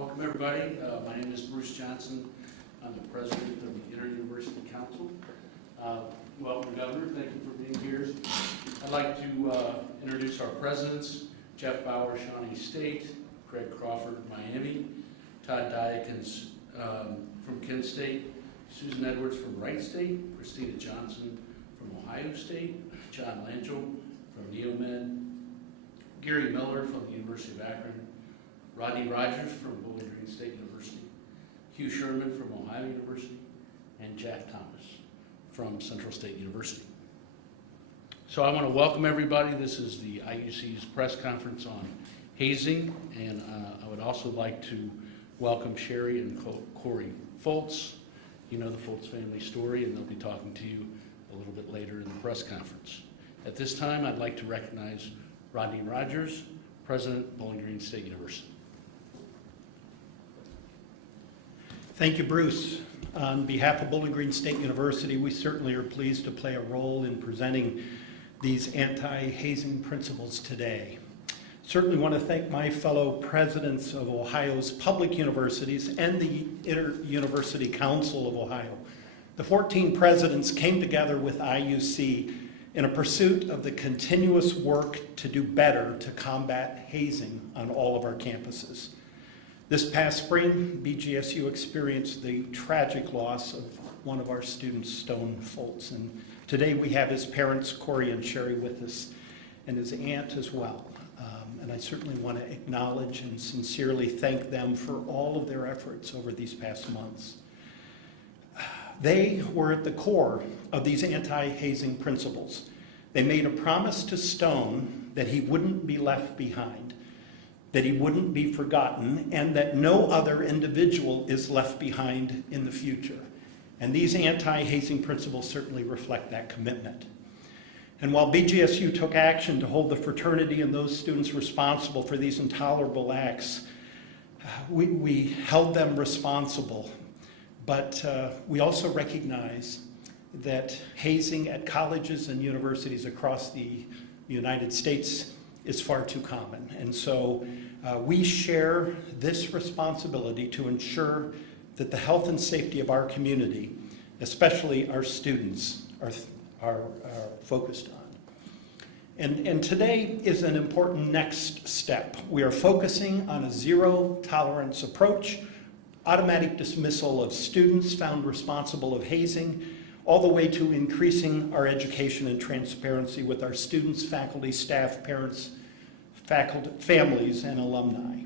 Welcome everybody. My name is Bruce Johnson. I'm the president of the Inter-University Council. Welcome, Governor. Thank you for being here. I'd like to introduce our presidents: Jeff Bauer, Shawnee State; Greg Crawford, Miami; Todd Diakins from Kent State; Susan Edwards from Wright State; Christina Johnson from Ohio State; John Lanchel from Neomed; Gary Miller from the University of Akron; Rodney Rogers from Bowling Green State University; Hugh Sherman from Ohio University; and Jack Thomas from Central State University. So I want to welcome everybody. This is the IUC's press conference on hazing, and I would also like to welcome Sherry and Corey Foltz. You know the Foltz family story, and they'll be talking to you a little bit later in the press conference. At this time, I'd like to recognize Rodney Rogers, President, Bowling Green State University. Thank you, Bruce. On behalf of Bowling Green State University, we certainly are pleased to play a role in presenting these anti-hazing principles today. Certainly want to thank my fellow presidents of Ohio's public universities and the Inter-University Council of Ohio. The 14 presidents came together with IUC in a pursuit of the continuous work to do better to combat hazing on all of our campuses. This past spring, BGSU experienced the tragic loss of one of our students, Stone Foltz, and today we have his parents, Corey and Sherry, with us, and his aunt as well. And I certainly want to acknowledge and sincerely thank them for all of their efforts over these past months. They were at the core of these anti-hazing principles. They made a promise to Stone that he wouldn't be left behind, that he wouldn't be forgotten, and that no other individual is left behind in the future. And these anti-hazing principles certainly reflect that commitment. And while BGSU took action to hold the fraternity and those students responsible for these intolerable acts, we held them responsible. But we also recognize that hazing at colleges and universities across the United States is far too common. And so we share this responsibility to ensure that the health and safety of our community, especially our students, are focused on. And today is an important next step. We are focusing on a zero-tolerance approach, automatic dismissal of students found responsible of hazing, all the way to increasing our education and transparency with our students, faculty, staff, parents, families, and alumni.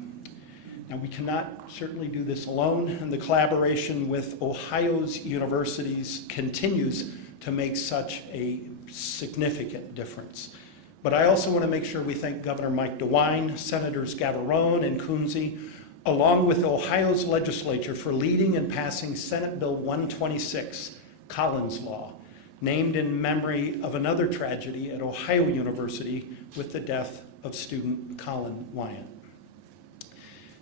Now, we cannot certainly do this alone, and the collaboration with Ohio's universities continues to make such a significant difference. But I also want to make sure we thank Governor Mike DeWine, Senators Gavarone and Coonsey, along with Ohio's legislature for leading and passing Senate Bill 126, Collins Law, named in memory of another tragedy at Ohio University with the death of student Colin Wyant.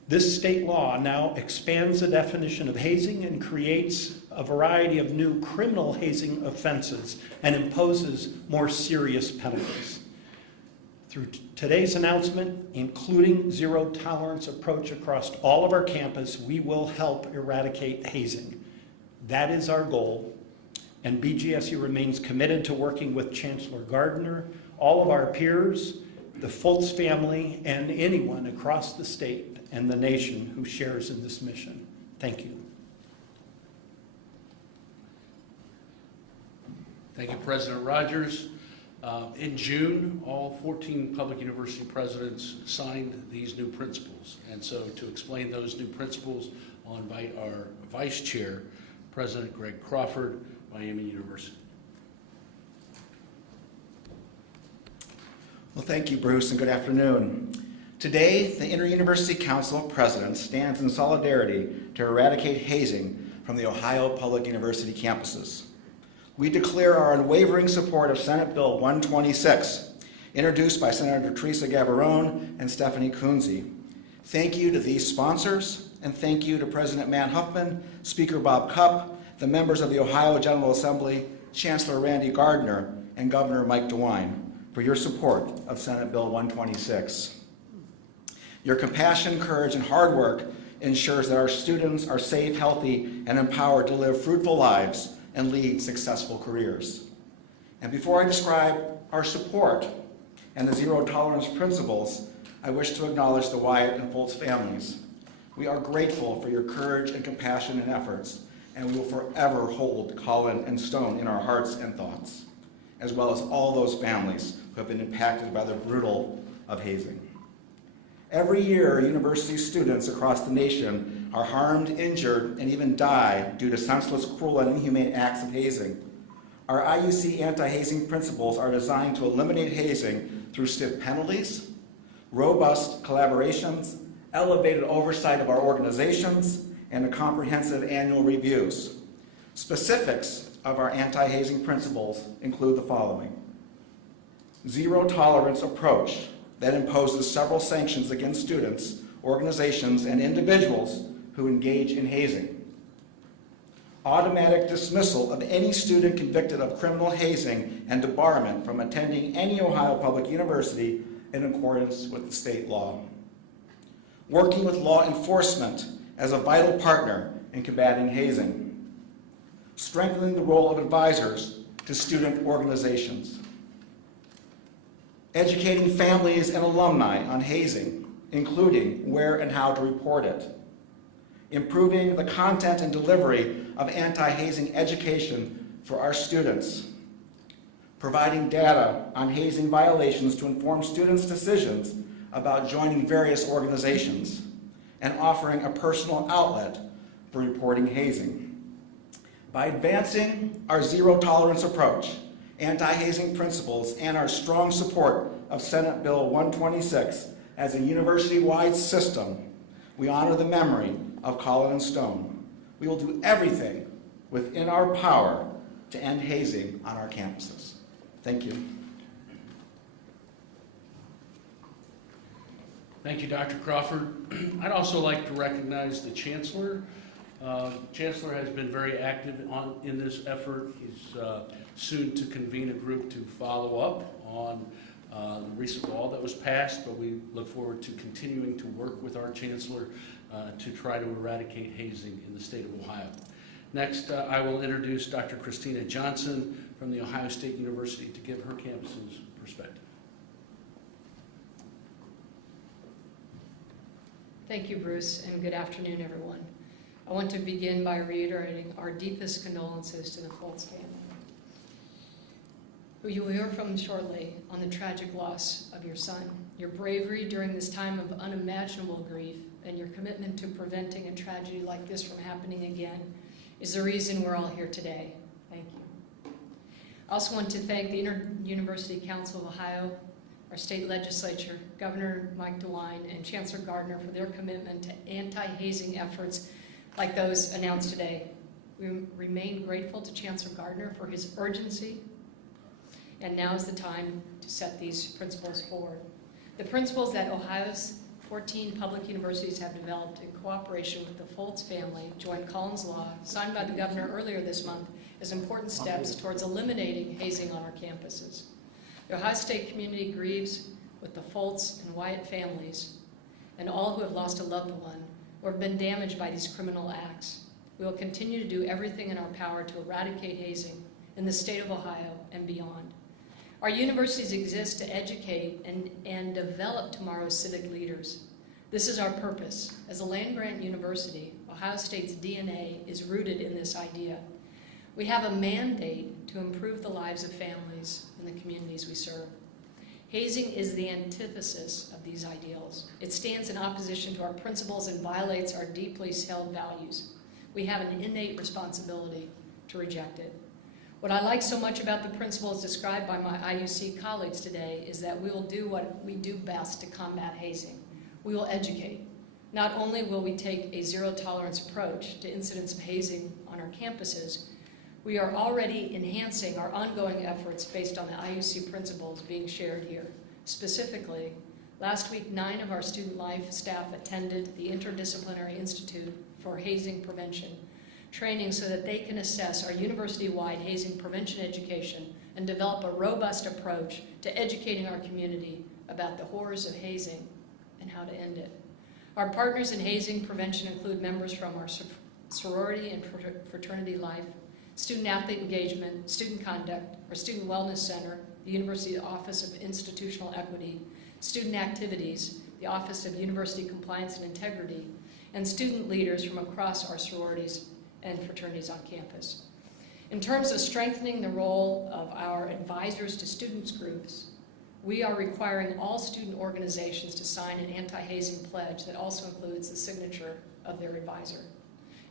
This state law now expands the definition of hazing and creates a variety of new criminal hazing offenses and imposes more serious penalties. Through today's announcement, including zero-tolerance approach across all of our campus, we will help eradicate hazing. That is our goal, and BGSU remains committed to working with Chancellor Gardner, all of our peers, the Foltz family, and anyone across the state and the nation who shares in this mission. Thank you. Thank you, President Rogers. In June, all 14 public university presidents signed these new principles. And so to explain those new principles, I'll invite our Vice Chair, President Greg Crawford, Miami University. Well, thank you, Bruce, and good afternoon. Today, the Inter-University Council of Presidents stands in solidarity to eradicate hazing from the Ohio Public University campuses. We declare our unwavering support of Senate Bill 126, introduced by Senator Teresa Gavarone and Stephanie Coonsey. Thank you to these sponsors, and thank you to President Matt Huffman, Speaker Bob Cupp, the members of the Ohio General Assembly, Chancellor Randy Gardner, and Governor Mike DeWine for your support of Senate Bill 126. Your compassion, courage, and hard work ensures that our students are safe, healthy, and empowered to live fruitful lives and lead successful careers. And before I describe our support and the zero tolerance principles, I wish to acknowledge the Wyatt and Foltz families. We are grateful for your courage and compassion and efforts, and we will forever hold Colin and Stone in our hearts and thoughts, as well as all those families who have been impacted by the brutal of hazing. Every year, university students across the nation are harmed, injured, and even die due to senseless, cruel, and inhumane acts of hazing. Our IUC anti-hazing principles are designed to eliminate hazing through stiff penalties, robust collaborations, elevated oversight of our organizations, and comprehensive annual reviews. Specifics of our anti-hazing principles include the following. Zero tolerance approach that imposes several sanctions against students, organizations, and individuals who engage in hazing. Automatic dismissal of any student convicted of criminal hazing and debarment from attending any Ohio public university in accordance with the state law. Working with law enforcement as a vital partner in combating hazing. Strengthening the role of advisors to student organizations. Educating families and alumni on hazing, including where and how to report it. Improving the content and delivery of anti-hazing education for our students. Providing data on hazing violations to inform students' decisions about joining various organizations, and offering a personal outlet for reporting hazing. By advancing our zero tolerance approach, anti-hazing principles, and our strong support of Senate Bill 126 as a university-wide system, we honor the memory of Colin and Stone. We will do everything within our power to end hazing on our campuses. Thank you. Thank you, Dr. Crawford. I'd also like to recognize the Chancellor. Chancellor has been very active in this effort. He's soon to convene a group to follow up on the recent law that was passed, but we look forward to continuing to work with our Chancellor to try to eradicate hazing in the state of Ohio. Next, I will introduce Dr. Christina Johnson from The Ohio State University to give her campus's perspective. Thank you, Bruce, and good afternoon, everyone. I want to begin by reiterating our deepest condolences to the Foltz family, who you will hear from shortly on the tragic loss of your son. Your bravery during this time of unimaginable grief and your commitment to preventing a tragedy like this from happening again is the reason we're all here today. Thank you. I also want to thank the Inter-University Council of Ohio, our state legislature, Governor Mike DeWine, and Chancellor Gardner for their commitment to anti-hazing efforts like those announced today. We remain grateful to Chancellor Gardner for his urgency, and now is the time to set these principles forward. The principles that Ohio's 14 public universities have developed in cooperation with the Foltz family joined Collins Law, signed by the governor earlier this month, as important steps towards eliminating hazing on our campuses. The Ohio State community grieves with the Foltz and Wyatt families and all who have lost a loved one or have been damaged by these criminal acts. We will continue to do everything in our power to eradicate hazing in the state of Ohio and beyond. Our universities exist to educate and develop tomorrow's civic leaders. This is our purpose. As a land-grant university, Ohio State's DNA is rooted in this idea. We have a mandate to improve the lives of families in the communities we serve. Hazing is the antithesis of these ideals. It stands in opposition to our principles and violates our deeply held values. We have an innate responsibility to reject it. What I like so much about the principles described by my IUC colleagues today is that we will do what we do best to combat hazing. We will educate. Not only will we take a zero-tolerance approach to incidents of hazing on our campuses, we are already enhancing our ongoing efforts based on the IUC principles being shared here. Specifically, last week, 9 of our student life staff attended the Interdisciplinary Institute for Hazing Prevention training so that they can assess our university-wide hazing prevention education and develop a robust approach to educating our community about the horrors of hazing and how to end it. Our partners in hazing prevention include members from our sorority and fraternity life, student athlete engagement, student conduct, our student wellness center, the University Office of Institutional Equity, student activities, the Office of University Compliance and Integrity, and student leaders from across our sororities and fraternities on campus. In terms of strengthening the role of our advisors to students groups, we are requiring all student organizations to sign an anti-hazing pledge that also includes the signature of their advisor.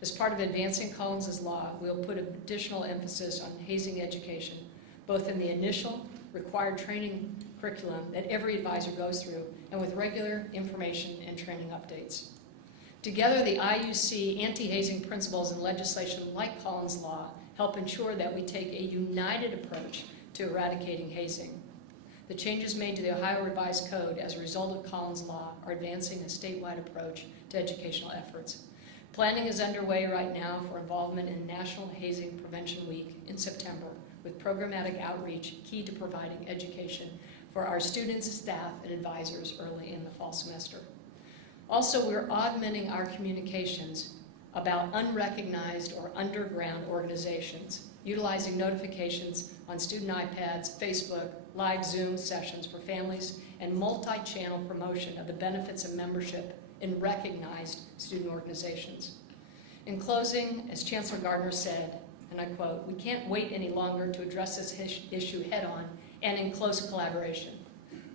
As part of advancing Collins's law, we'll put additional emphasis on hazing education, both in the initial required training curriculum that every advisor goes through, and with regular information and training updates. Together, the IUC anti-hazing principles and legislation like Collins' law help ensure that we take a united approach to eradicating hazing. The changes made to the Ohio Revised Code as a result of Collins' law are advancing a statewide approach to educational efforts. Planning is underway right now for involvement in National Hazing Prevention Week in September, with programmatic outreach key to providing education for our students, staff, and advisors early in the fall semester. Also, we're augmenting our communications about unrecognized or underground organizations, utilizing notifications on student iPads, Facebook, live Zoom sessions for families, and multi-channel promotion of the benefits of membership in recognized student organizations. In closing, as Chancellor Gardner said, and I quote, "We can't wait any longer to address this issue head-on and in close collaboration."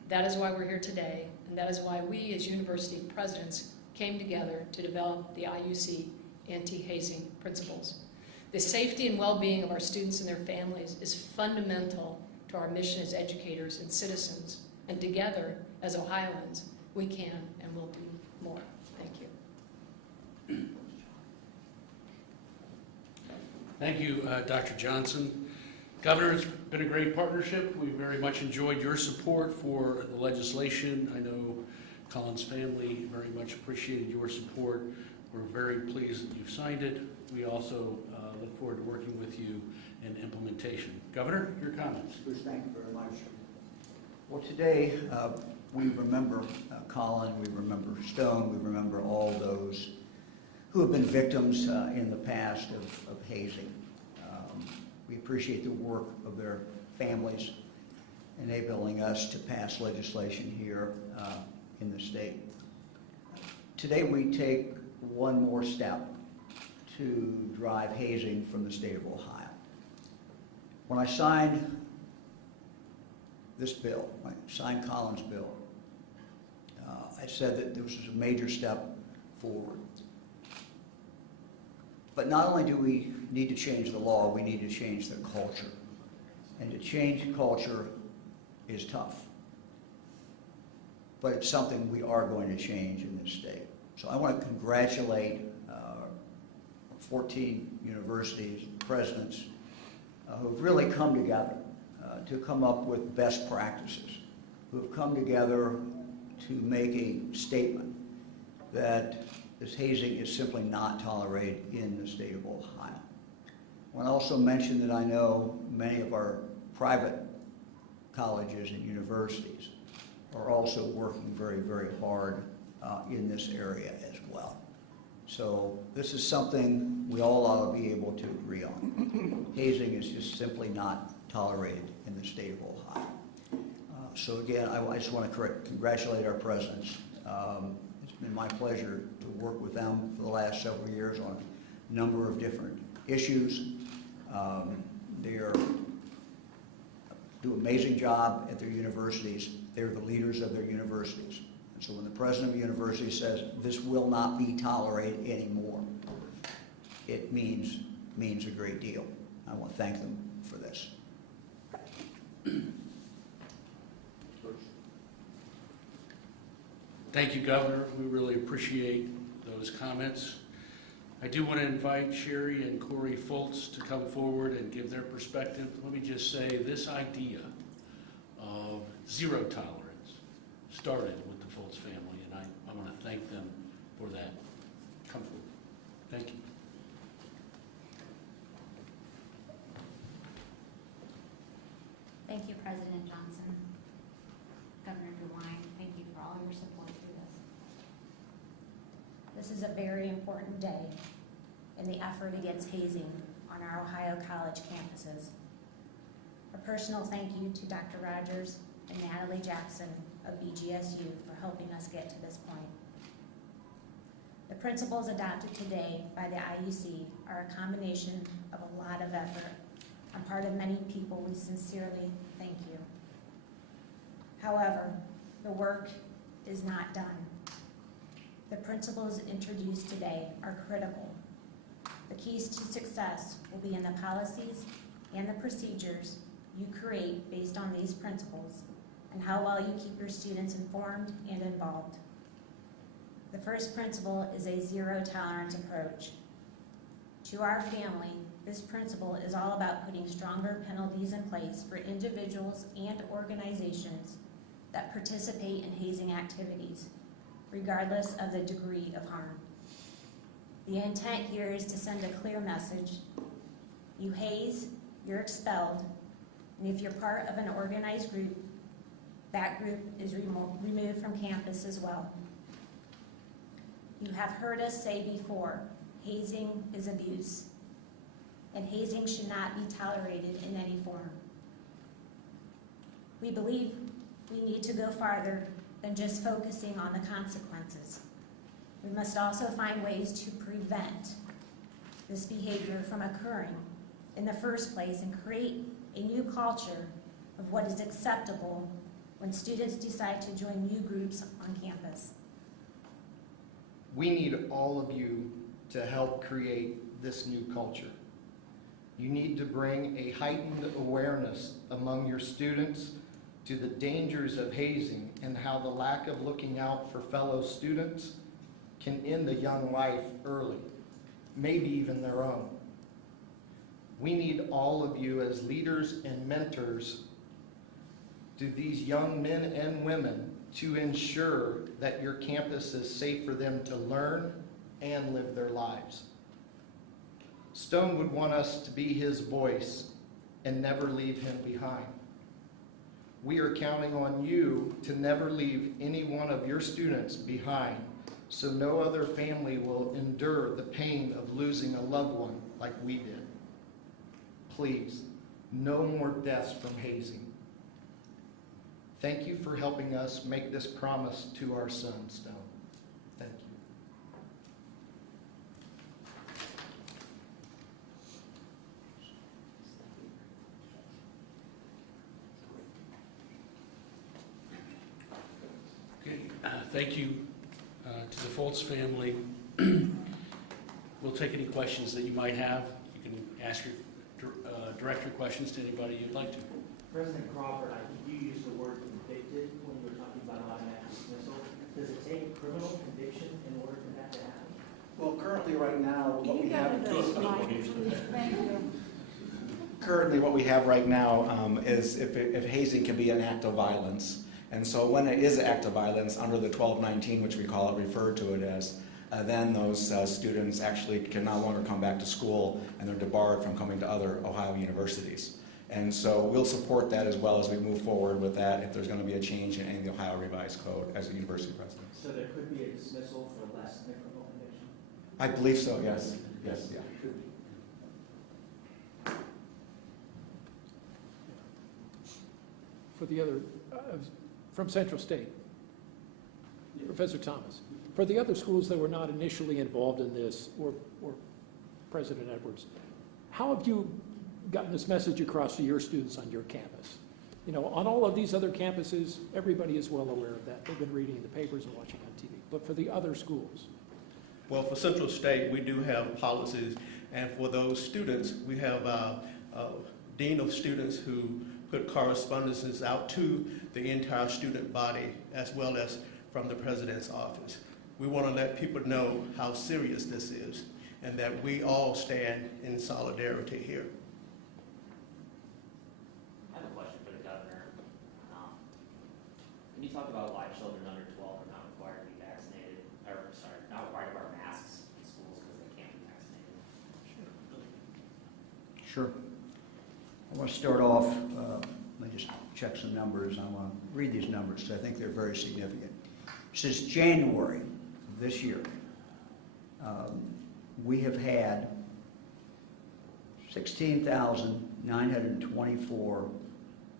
That is why we're here today, and that is why we as university presidents came together to develop the IUC anti-hazing principles. The safety and well-being of our students and their families is fundamental to our mission as educators and citizens, and together, as Ohioans, we can and will do more. Thank you. Thank you, Dr. Johnson. Governor, it's been a great partnership. We very much enjoyed your support for the legislation. I know Collins' family very much appreciated your support. We're very pleased that you've signed it. We also look forward to working with you in implementation. Governor, your comments. Bruce, thank you very much. Well, today we remember Colin, we remember Stone, we remember all those who have been victims in the past of hazing. We appreciate the work of their families enabling us to pass legislation here in the state. Today we take one more step to drive hazing from the state of Ohio. When I signed this bill, when I signed Collins' bill, I said that this was a major step forward. But not only do we need to change the law, we need to change the culture. And to change culture is tough. But it's something we are going to change in this state. So I want to congratulate 14 universities, presidents, who have really come together to come up with best practices, who have come together to make a statement that this hazing is simply not tolerated in the state of Ohio. I want to also mention that I know many of our private colleges and universities are also working very, very hard in this area as well. So this is something we all ought to be able to agree on. Hazing is just simply not tolerated in the state of Ohio. So again, I just want to congratulate our presidents. It's been my pleasure to work with them for the last several years on a number of different issues. They do an amazing job at their universities. They're the leaders of their universities. And so when the president of the university says this will not be tolerated anymore, it means a great deal. I want to thank them for this. Thank you, Governor. We really appreciate those comments. I do want to invite Sherry and Corey Fultz to come forward and give their perspective. Let me just say this idea of zero tolerance started with the Fultz family, and I want to thank them for that. Come forward. Thank you. Thank you, President Johnson. Governor DeWine, thank you for all your support through this. This is a very important day in the effort against hazing on our Ohio college campuses. A personal thank you to Dr. Rogers and Natalie Jackson of BGSU for helping us get to this point. The principles adopted today by the IUC are a combination of a lot of effort on part of many people. We sincerely thank you. However, the work is not done. The principles introduced today are critical. The keys to success will be in the policies and the procedures you create based on these principles and how well you keep your students informed and involved. The first principle is a zero tolerance approach. To our family, this principle is all about putting stronger penalties in place for individuals and organizations that participate in hazing activities, regardless of the degree of harm. The intent here is to send a clear message. You haze, you're expelled, and if you're part of an organized group, that group is removed from campus as well. You have heard us say before, hazing is abuse, and hazing should not be tolerated in any form. We believe we need to go farther than just focusing on the consequences. We must also find ways to prevent this behavior from occurring in the first place and create a new culture of what is acceptable when students decide to join new groups on campus. We need all of you to help create this new culture. You need to bring a heightened awareness among your students to the dangers of hazing and how the lack of looking out for fellow students can end a young life early, maybe even their own. We need all of you as leaders and mentors to these young men and women to ensure that your campus is safe for them to learn and live their lives. Stone would want us to be his voice and never leave him behind. We are counting on you to never leave any one of your students behind, so no other family will endure the pain of losing a loved one like we did. Please, no more deaths from hazing. Thank you for helping us make this promise to our son, Stone. Thank you. Okay, thank you to the Foltz family. We'll take any questions that you might have. You can ask direct your questions to anybody you'd like to. President Crawford, I think you used the word convicted when you were talking about automatic dismissal. Does it take a criminal conviction in order for that to happen? Well, currently, right now, Can you go to the mic, please? Thank you. Currently, what we have right now is if hazing can be an act of violence. And so when it is an act of violence under the 1219, which we call it, refer to it as, then those students actually can no longer come back to school and they're debarred from coming to other Ohio universities. And so we'll support that as well as we move forward with that if there's going to be a change in any of the Ohio Revised Code as a university president. So there could be a dismissal for less than a criminal conviction? I believe so, yes. Yes, yeah. For the other, from Central State, Professor Thomas, for the other schools that were not initially involved in this, or President Edwards, how have you gotten this message across to your students on your campus? You know, on all of these other campuses, everybody is well aware of that. They've been reading in the papers and watching on TV. But for the other schools? Well, for Central State, we do have policies, and for those students, we have a dean of students who put correspondences out to the entire student body, as well as from the president's office. We want to let people know how serious this is, and that we all stand in solidarity here. I have a question for the governor. Can you talk about why children under 12 are not required to be vaccinated, or sorry, not required to wear masks in schools because they can't be vaccinated? Sure. I want to start off, let me just check some numbers. I want to read these numbers because I think they're very significant. Since January of this year, we have had 16,924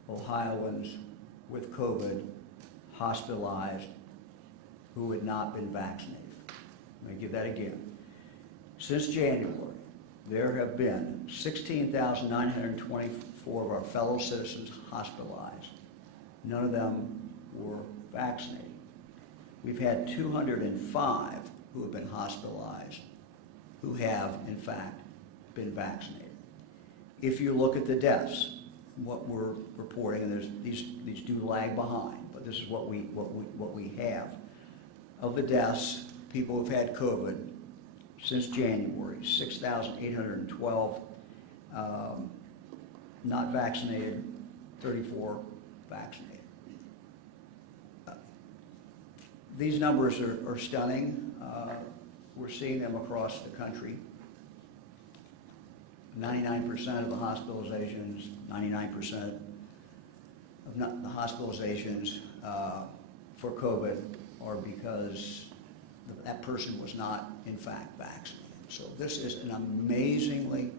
Ohioans with COVID hospitalized who had not been vaccinated. Let me give that again. Since January, there have been 16,924 of our fellow citizens hospitalized. None of them were vaccinated. We've had 205 who have been hospitalized who have, in fact, been vaccinated. If you look at the deaths, what we're reporting, and there's, these do lag behind, but this is what we have. Of the deaths, people who've had COVID since January, 6,812 not vaccinated, 34 vaccinated. These numbers are stunning. We're seeing them across the country. 99% of the hospitalizations, 99% of the hospitalizations for COVID are because that person was not, in fact, vaccinated. So this is an amazingly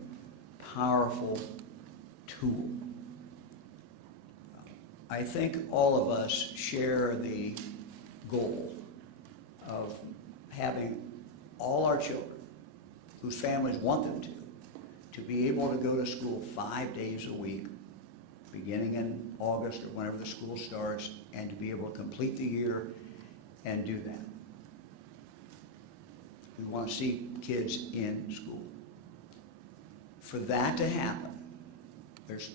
powerful tool. I think all of us share the goal of having all our children, whose families want them to be able to go to school 5 days a week, beginning in August or whenever the school starts, and to be able to complete the year and do that. We want to see kids in school. For that to happen, it's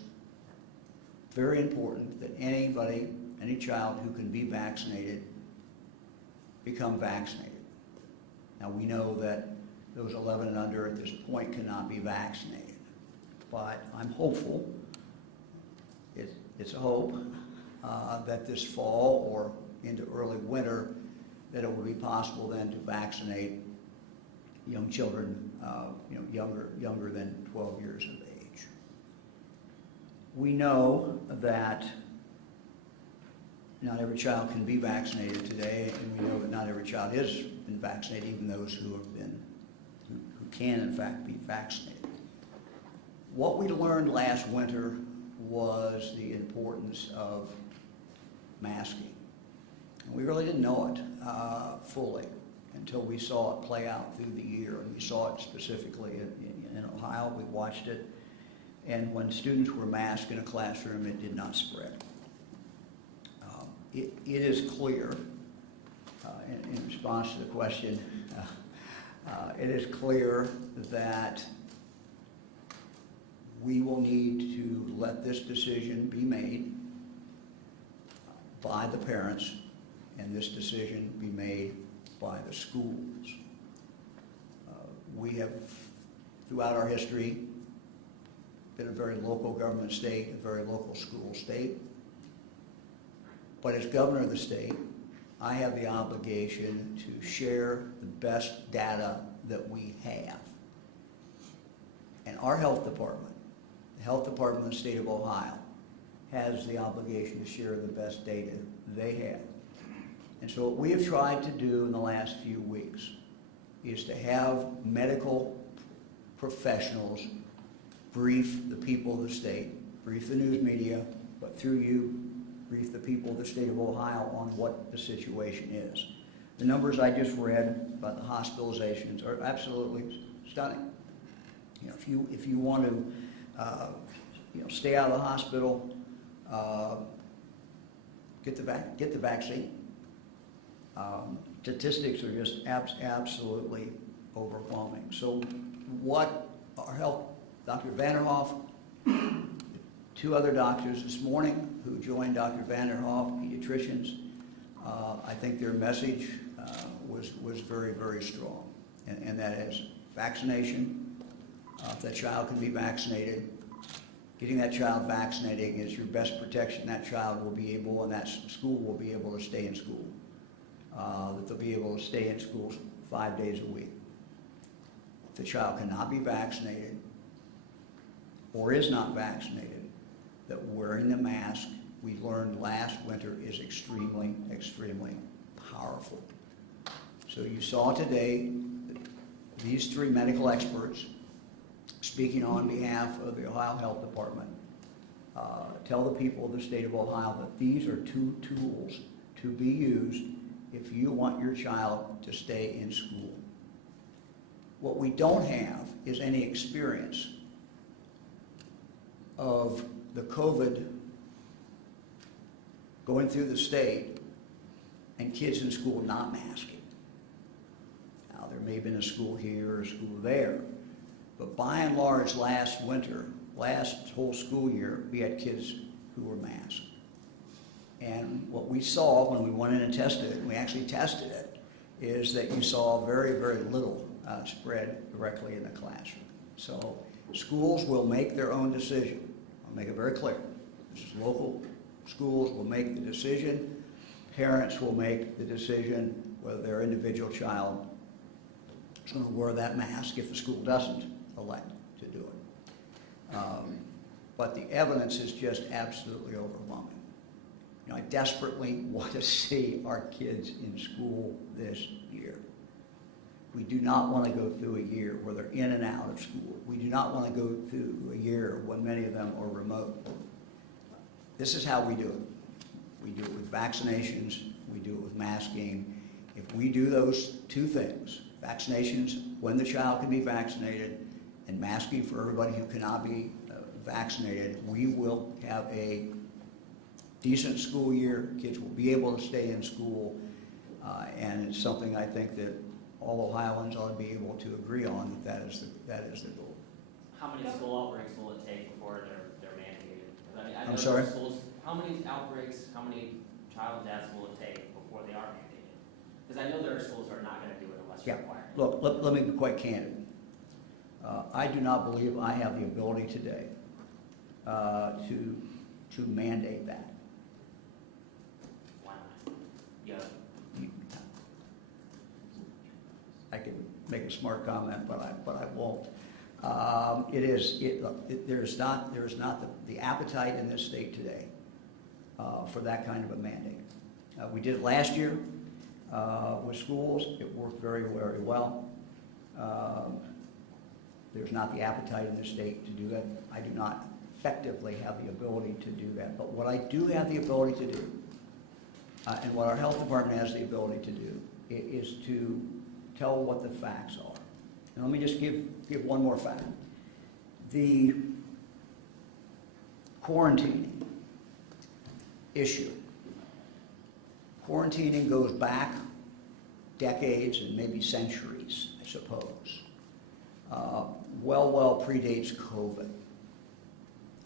very important that anybody, any child who can be vaccinated, become vaccinated. Now we know that those 11 and under at this point cannot be vaccinated, but I'm hopeful, it's a hope, that this fall or into early winter, that it will be possible then to vaccinate young children, younger than 12 years of age. We know that not every child can be vaccinated today, and we know that not every child has been vaccinated, even those who have been, who can in fact be vaccinated. What we learned last winter was the importance of masking. And we really didn't know it fully until we saw it play out through the year, and we saw it specifically in Ohio. We watched it, and when students were masked in a classroom, it did not spread. It is clear, in response to the question, it is clear that we will need to let this decision be made by the parents, and this decision be made by the schools. We have, throughout our history, been a very local government state, a very local school state. But as governor of the state, I have the obligation to share the best data that we have. And our health department, the health department of the state of Ohio, has the obligation to share the best data they have. And so what we have tried to do in the last few weeks is to have medical professionals brief the people of the state, brief the news media, but through you, brief the people of the state of Ohio on what the situation is. The numbers I just read about the hospitalizations are absolutely stunning. You know, if you want to stay out of the hospital, get the vaccine. Statistics are just absolutely overwhelming. So what our health, Dr. Vanderhoff, two other doctors this morning who joined Dr. Vanderhoff, pediatricians, I think their message was very, very strong. And that is vaccination. If that child can be vaccinated, getting that child vaccinated is your best protection. That child will be able, and that school will be able to stay in school. That they'll be able to stay in school 5 days a week. If the child cannot be vaccinated or is not vaccinated, that wearing the mask, we learned last winter, is extremely, extremely powerful. So you saw today these three medical experts, speaking on behalf of the Ohio Health Department, tell the people of the state of Ohio that these are two tools to be used if you want your child to stay in school. What we don't have is any experience of the COVID going through the state and kids in school not masking. Now, there may have been a school here or a school there, but by and large, last winter, last whole school year, we had kids who were masked. And what we saw when we went in and tested it, and we actually tested it, is that you saw very, very little spread directly in the classroom. So schools will make their own decision. I'll make it very clear. This is local. Schools will make the decision. Parents will make the decision whether their individual child is going to wear that mask if the school doesn't elect to do it. But the evidence is just absolutely overwhelming. You know, I desperately want to see our kids in school this year. We do not want to go through a year where they're in and out of school. We do not want to go through a year when many of them are remote. This is how we do it. We do it with vaccinations. We do it with masking. If we do those two things, vaccinations when the child can be vaccinated and masking for everybody who cannot be vaccinated, we will have a decent school year. Kids will be able to stay in school, and it's something I think that all Ohioans ought to be able to agree on that that is the goal. How many school outbreaks will it take before they're mandated? 'Cause I mean, I know I'm sorry? schools, how many outbreaks, how many child deaths will it take before they are mandated? Because I know there are schools that are not going to do it unless Yeah. required. Look, let me be quite candid. I do not believe I have the ability today to mandate that. Why not? Yeah. I can make a smart comment, but I won't. There's not the appetite in this state today for that kind of a mandate. We did it last year with schools. It worked very, very well. There's not the appetite in this state to do that. I do not effectively have the ability to do that. But what I do have the ability to do, and what our health department has the ability to do, is to tell what the facts are. And let me just give one more fact. The quarantining issue. Quarantining goes back decades and maybe centuries, I suppose. Well predates COVID.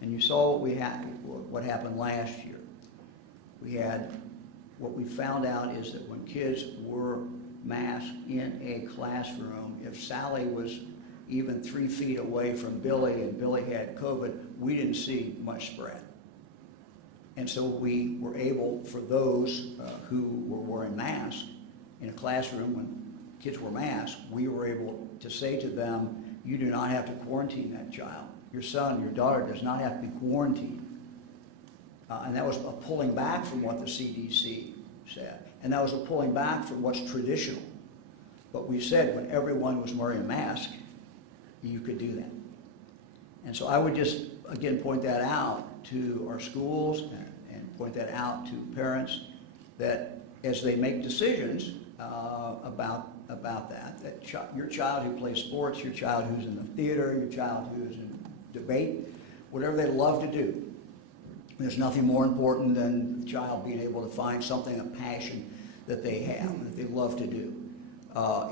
And you saw what happened last year. What we found out is that when kids were masked in a classroom, if Sally was even 3 feet away from Billy and Billy had COVID, we didn't see much spread. And so we were able, for those who were wearing masks in a classroom when kids were masked, we were able to say to them, you do not have to quarantine that child. Your son, your daughter does not have to be quarantined. And that was a pulling back from what the CDC said. And that was a pulling back from what's traditional. But we said when everyone was wearing a mask, you could do that. And so I would just, again, point that out to our schools and point that out to parents that as they make decisions about that your child who plays sports, your child who's in the theater, your child who's in debate, whatever they love to do, there's nothing more important than the child being able to find something, a passion that they have, that they love to do.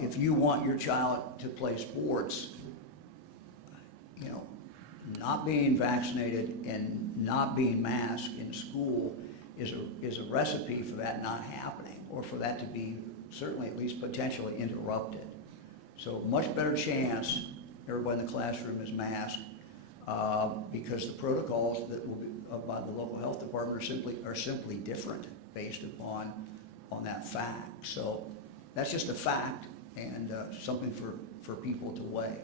If you want your child to play sports, you know, not being vaccinated and not being masked in school is a recipe for that not happening, or for that to be certainly at least potentially interrupted. So much better chance everybody in the classroom is masked because the protocols that will be by the local health department are simply different based upon that fact. So that's just a fact and something for people to weigh.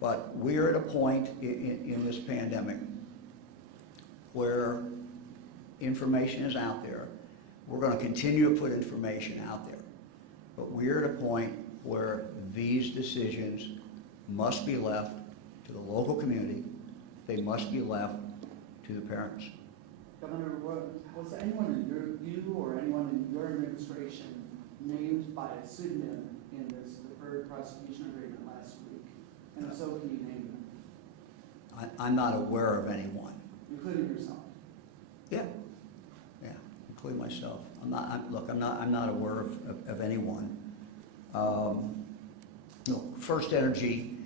But we're at a point in this pandemic where information is out there. We're going to continue to put information out there. But we're at a point where these decisions must be left to the local community. They must be left to the parents. Governor, was anyone in you or anyone in your administration named by a pseudonym in this deferred prosecution agreement last week? And if so, can you name them? I'm not aware of anyone. Including yourself? Yeah, including myself. I'm not aware of anyone. First Energy,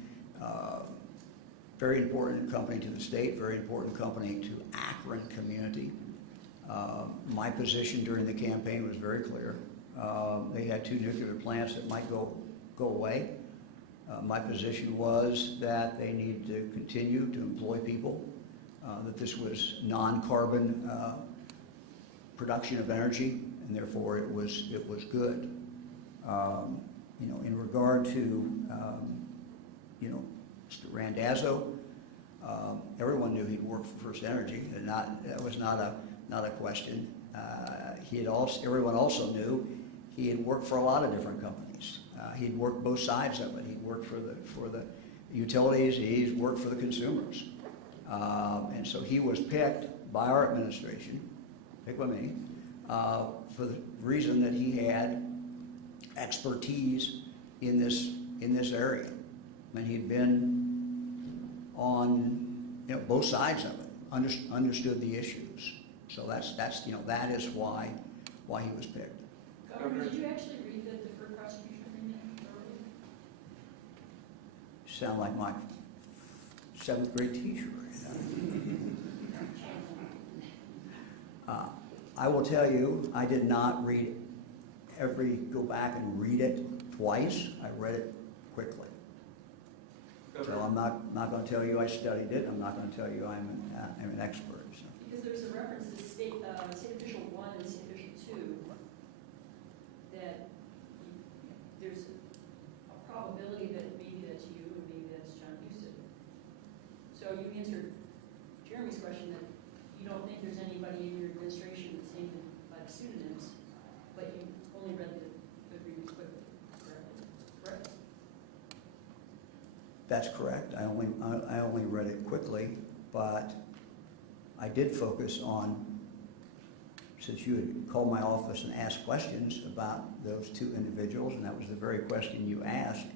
very important company to the state, very important company to Akron community. My position during the campaign was very clear. They had 2 nuclear plants that might go away. My position was that they needed to continue to employ people, that this was non-carbon production of energy, and therefore it was good. In regard to Mr. Randazzo, everyone knew he'd worked for First Energy, and that was not a question. Everyone also knew he had worked for a lot of different companies. He'd worked both sides of it. He'd worked for the utilities. He's worked for the consumers, and so he was picked by our administration, picked by me, for the reason that he had expertise in this area. I mean, he'd been on both sides of it, understood the issues. So that is why he was picked. Governor, did you actually read the deferred prosecution agreement thoroughly? Sound like my 7th grade teacher. I will tell you, I did not go back and read it twice. I read it quickly. So I'm not going to tell you I studied it. I'm not going to tell you I'm an expert. So. Because there's a reference to state official 1 and state official 2 that there's a probability that maybe that's you and maybe that's John Houston. So you answered Jeremy's question that you don't think there's anybody in your administration that's named by the pseudonyms, but you only read the agreement quickly, correct? That's correct. I only read it quickly, but I did focus on, since you had called my office and asked questions about those 2 individuals, and that was the very question you asked,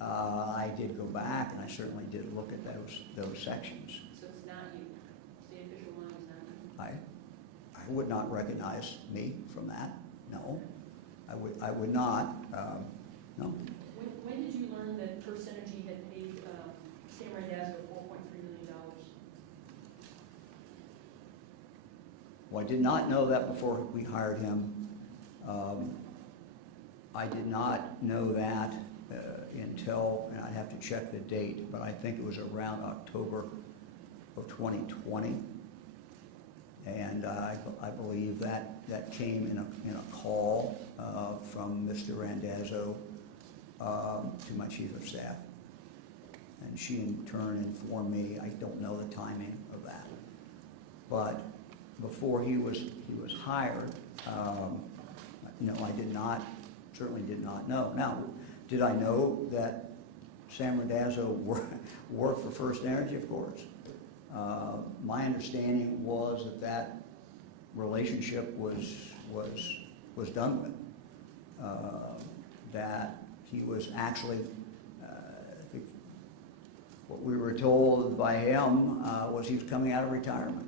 I did go back and I certainly did look at those sections. So it's not you. State official 1 is not you. I would not recognize me from that. No, I would not. No. When did you learn that First Energy had paid Sam Randazzo $4.3 million? Well, I did not know that before we hired him. I did not know that until, and I'd have to check the date, but I think it was around October of 2020. And I believe that came in a call from Mr. Randazzo to my chief of staff. And she in turn informed me. I don't know the timing of that. But before he was hired, I certainly did not know. Now, did I know that Sam Randazzo worked for First Energy? Of course. My understanding was that relationship was done with. That he was actually, I think what we were told by him was he was coming out of retirement.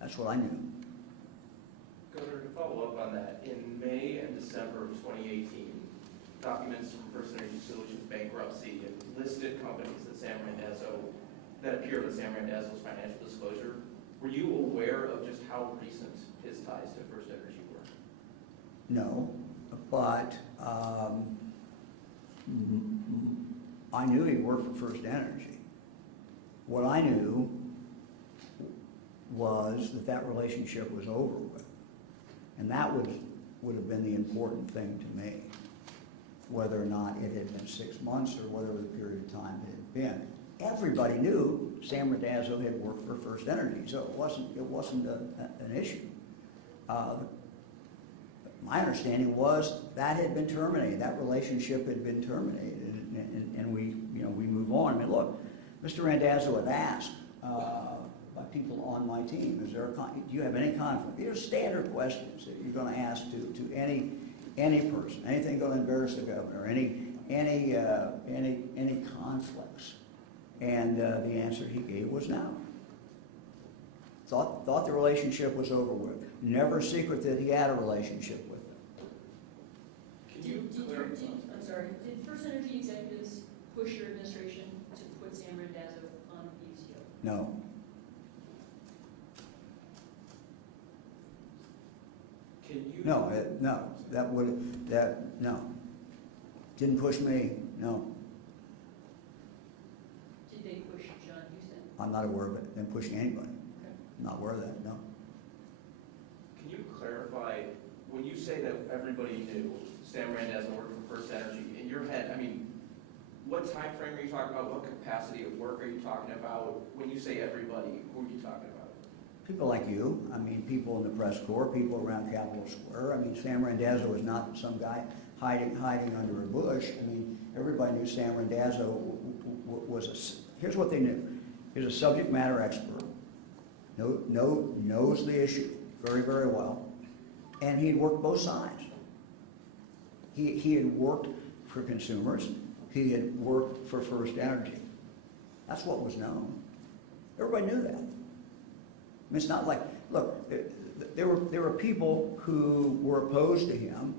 That's what I knew. Governor, to follow up on that, in May and December of 2018, documents from First Energy Solutions bankruptcy listed companies that appeared with Sam Randazzo's financial disclosure. Were you aware of just how recent his ties to First Energy were? No, but I knew he worked for First Energy. What I knew was that relationship was over with. And that would have been the important thing to me, whether or not it had been 6 months or whatever the period of time it had been. Everybody knew Sam Randazzo had worked for First Energy, so it wasn't an issue. my understanding was that had been terminated, that relationship had been terminated, and we, you know, we move on. I mean, look, Mr. Randazzo had asked by people on my team, is there do you have any conflict? These are standard questions that you're going to ask to any person. Anything going to embarrass the governor? Any conflicts? And the answer he gave was no. Thought the relationship was over with. Never a secret that he had a relationship with them. I'm sorry, did First Energy executives push your administration to put Sam Randazzo on PCO? No. Can you? No, no. Didn't push me, no. Did they push John Houston? I'm not aware of it, them pushing anybody. I'm not aware of that, no. Can you clarify, when you say that everybody knew Sam Randazzo worked for First Energy, in your head, I mean, what time frame are you talking about? What capacity of work are you talking about? When you say everybody, who are you talking about? People like you, I mean, people in the press corps, people around Capitol Square. I mean, Sam Randazzo is not some guy hiding under a bush. I mean, everybody knew Sam Randazzo here's what they knew. He was a subject matter expert, knows the issue very, very well, and he had worked both sides. He had worked for consumers. He had worked for First Energy. That's what was known. Everybody knew that. I mean, it's not like, look, there were people who were opposed to him,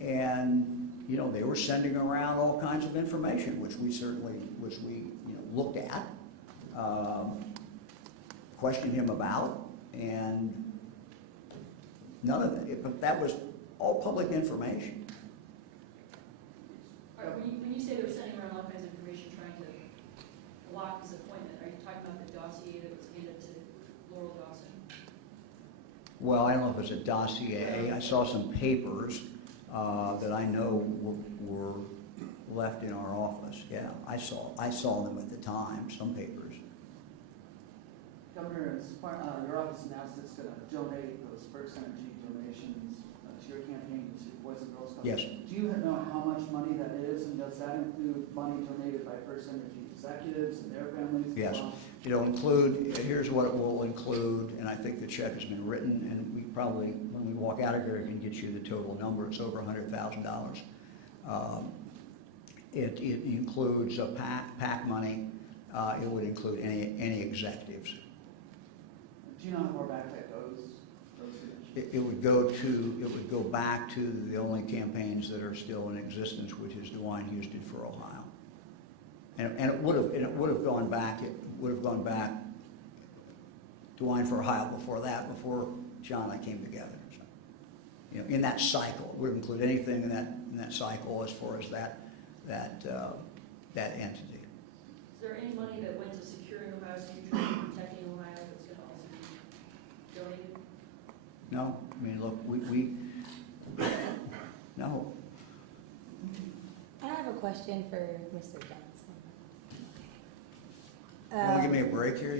and you know, they were sending around all kinds of information, which we looked at, questioned him about, and none of that. But that was all public information. All right, when you say they were sending around all kinds of information trying to block his appointment, are you talking about the dossier that was handed to Laurel Dawson? Well, I don't know if it's a dossier. I saw some papers that I know were left in our office. Yeah, I saw them at the time, some papers. Governor, your office announced it's going to donate those First Energy donations to your campaign, to Boys and Girls Club. Yes. Do you know how much money that is, and does that include money donated by First Energy executives and their families? Yes. It'll include, here's what it will include, and I think the check has been written, and we probably, when we walk out of here, can get you the total number. It's over $100,000. It includes a PAC money. It would include any executives. Do you know how far back that goes? It would go back to the only campaigns that are still in existence, which is DeWine Houston for Ohio, and it would have gone back. It would have gone back DeWine for Ohio before that, before John and I came together. So, you know, in that cycle, it would have included anything in that cycle as far as that entity. Is there any money that went to securing Ohio's future and protecting Ohio that's going to also be donated? No, I mean, look, no. I have a question for Mr. Johnson. You want to give me a break here?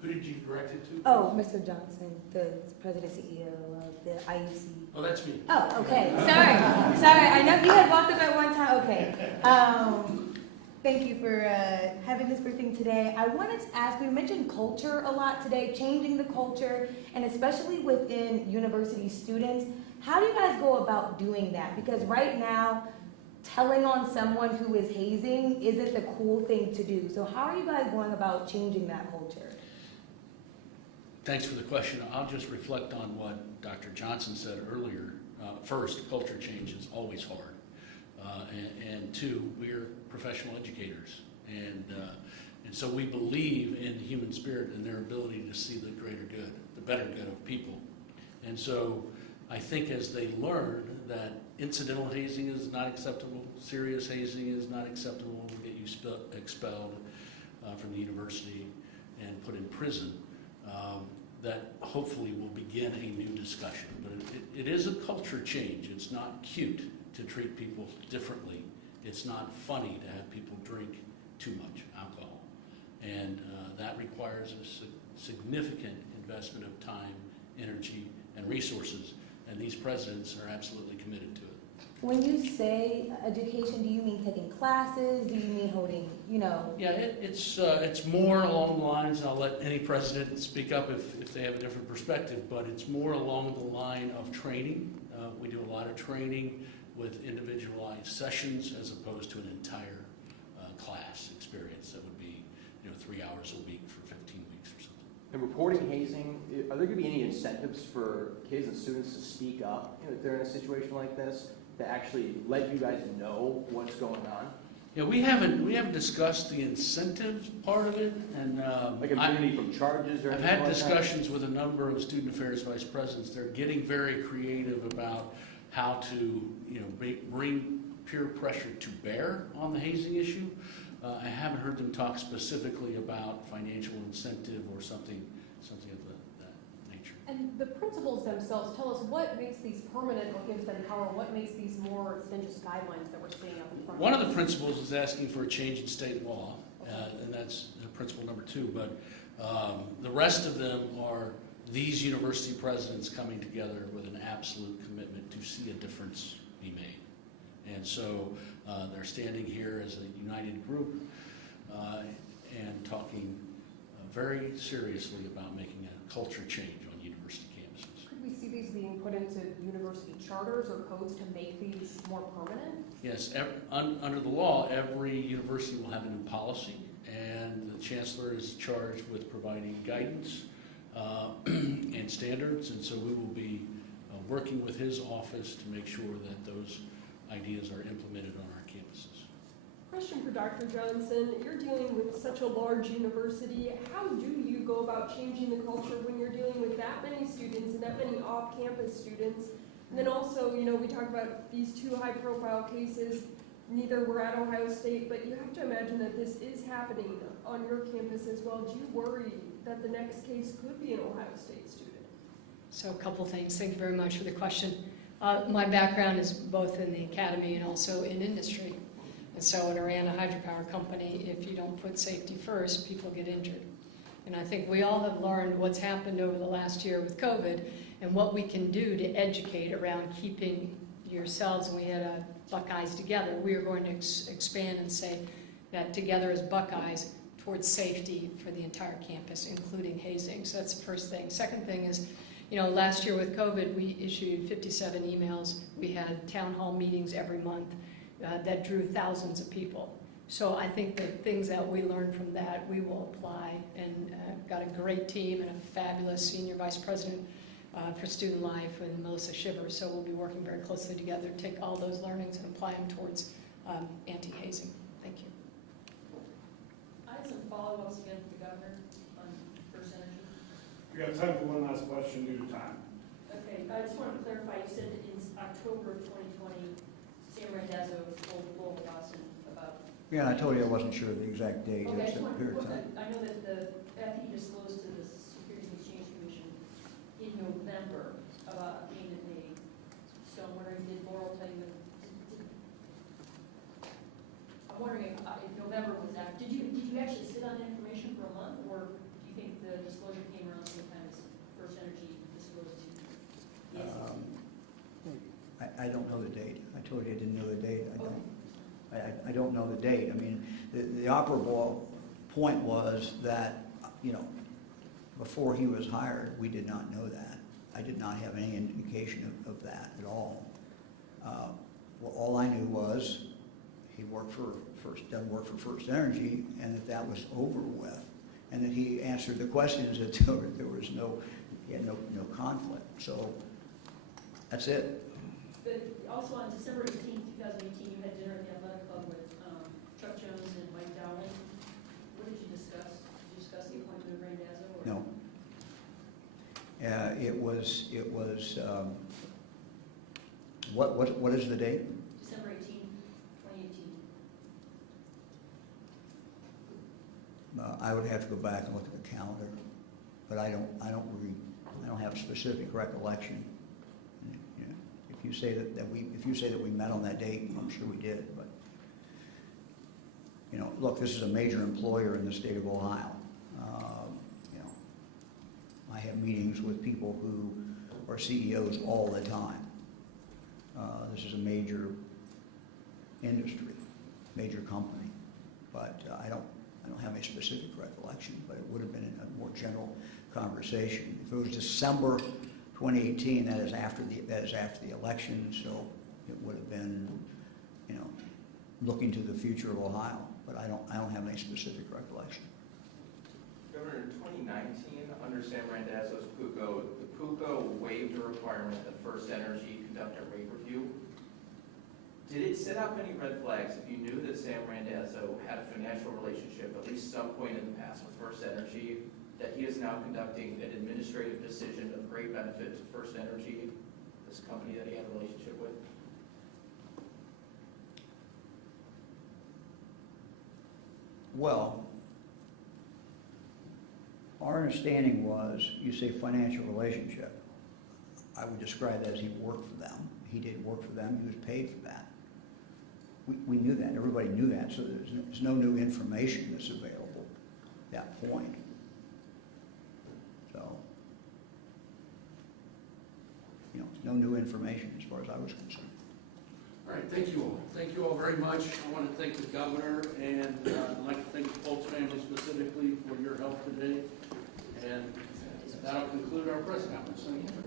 Who did you direct it to? Oh, Mr. Johnson, the president CEO of the IUC. Oh, that's me. Oh, okay. Sorry. I know you had walked up at one time. Okay. Thank you for having this briefing today. I wanted to ask, we mentioned culture a lot today, changing the culture, and especially within university students. How do you guys go about doing that? Because right now, telling on someone who is hazing isn't the cool thing to do. So how are you guys going about changing that culture? Thanks for the question. I'll just reflect on what Dr. Johnson said earlier. First, culture change is always hard. And two, we're professional educators. And so we believe in the human spirit and their ability to see the greater good, the better good of people. And so I think as they learn that incidental hazing is not acceptable, serious hazing is not acceptable, will get you expelled from the university and put in prison, that hopefully will begin a new discussion. But it is a culture change. It's not cute to treat people differently. It's not funny to have people drink too much alcohol. And that requires a significant investment of time, energy, and resources, and these presidents are absolutely committed to it. When you say education, do you mean taking classes? Do you mean holding, Yeah, it's more along the lines, and I'll let any president speak up if they have a different perspective, but it's more along the line of training. We do a lot of training with individualized sessions as opposed to an entire class experience that would be 3 hours a week for 15 weeks or something. And reporting hazing, are there going to be any incentives for kids and students to speak up if they're in a situation like this, to actually let you guys know what's going on? Yeah, we haven't discussed the incentives part of it, and like immunity from charges or I've anything had like discussions with a number of student affairs vice presidents. They're getting very creative about how to bring peer pressure to bear on the hazing issue. I haven't heard them talk specifically about financial incentive or something of that nature. And the principals themselves tell us what makes these permanent or gives them power, what makes these more than just guidelines that we're seeing up in front One of of the principles is asking for a change in state law, and that's principle number 2, but the rest of them are these university presidents coming together with an absolute commitment to see a difference be made. And so they're standing here as a united group and talking very seriously about making a culture change on university campuses. Could we see these being put into university charters or codes to make these more permanent? Yes, under the law, every university will have a new policy, and the chancellor is charged with providing guidance and standards, and so we will be working with his office to make sure that those ideas are implemented on our campuses. Question for Dr. Johnson. You're dealing with such a large university. How do you go about changing the culture when you're dealing with that many students and that many off-campus students? And then also, we talk about these 2 high-profile cases. Neither were at Ohio State, but you have to imagine that this is happening on your campus as well. Do you worry that the next case could be an Ohio State student? So a couple things. Thank you very much for the question. My background is both in the academy and also in industry. And so when I ran a hydropower company, if you don't put safety first, people get injured. And I think we all have learned what's happened over the last year with COVID and what we can do to educate around keeping yourselves. And we had Buckeyes Together. We are going to expand and say that together as Buckeyes towards safety for the entire campus, including hazing. So that's the first thing. Second thing is, last year with COVID, we issued 57 emails. We had town hall meetings every month that drew thousands of people. So I think the things that we learned from that, we will apply, and got a great team and a fabulous senior vice president for student life and Melissa Shivers. So we'll be working very closely together to take all those learnings and apply them towards anti-hazing. Thank you. I have some follow-ups again for the governor on First Energy. We got time for one last question due to time. Okay, I just wanted to clarify, you said in October of 2020, Sam Randazzo told Lowell Dawson about... Yeah, I told you I wasn't sure of the exact date. Okay, I It's just a wanted period to of time. I know that the FE disclosed to the Securities and Exchange Commission in November about a payment made. So I'm wondering, did Laurel tell you I'm wondering if November was that. Did you actually sit on the information for a month, or do you think the disclosure came around sometime as First Energy disclosed to you? Yes. I don't know the date. I told you I didn't know the date. I don't know the date. I mean, the operable point was that, before he was hired, we did not know that. I did not have any indication of that at all. Well, all I knew was he done work for First Energy, and that was over with, and that he answered the questions that there was he had no conflict. So that's it. But also on December 18, 2018, you had dinner at the Athletic Club with Chuck Jones and Mike Dowling. What did you discuss? Did you discuss the appointment of Randazzo? No. It was. What is the date? December 18, 2018. I would have to go back and look at the calendar, but I don't have a specific recollection. If you say that we met on that date, I'm sure we did. But look, this is a major employer in the state of Ohio. I have meetings with people who are CEOs all the time. This is a major industry, major company, but I don't have a specific recollection, but it would have been a more general conversation. If it was December 2018, that is after the election, so it would have been, you know, looking to the future of Ohio, but I don't have any specific recollection. Governor, in 2019, under Sam Randazzo's PUCO, the PUCO waived a requirement that First Energy conduct a rate review. Did it set up any red flags if you knew that Sam Randazzo had a financial relationship, at least some point in the past, with First Energy, that he is now conducting an administrative decision of great benefit to First Energy, this company that he had a relationship with? Well, our understanding was, you say financial relationship, I would describe that as he worked for them. He did work for them, he was paid for that. We knew that, everybody knew that, so there's no new information that's available at that point. So, you know, no new information as far as I was concerned. All right, thank you all. Thank you all very much. I want to thank the governor, and I'd like to thank the Foltz family specifically for your help today. And that'll conclude our press conference. Thank you.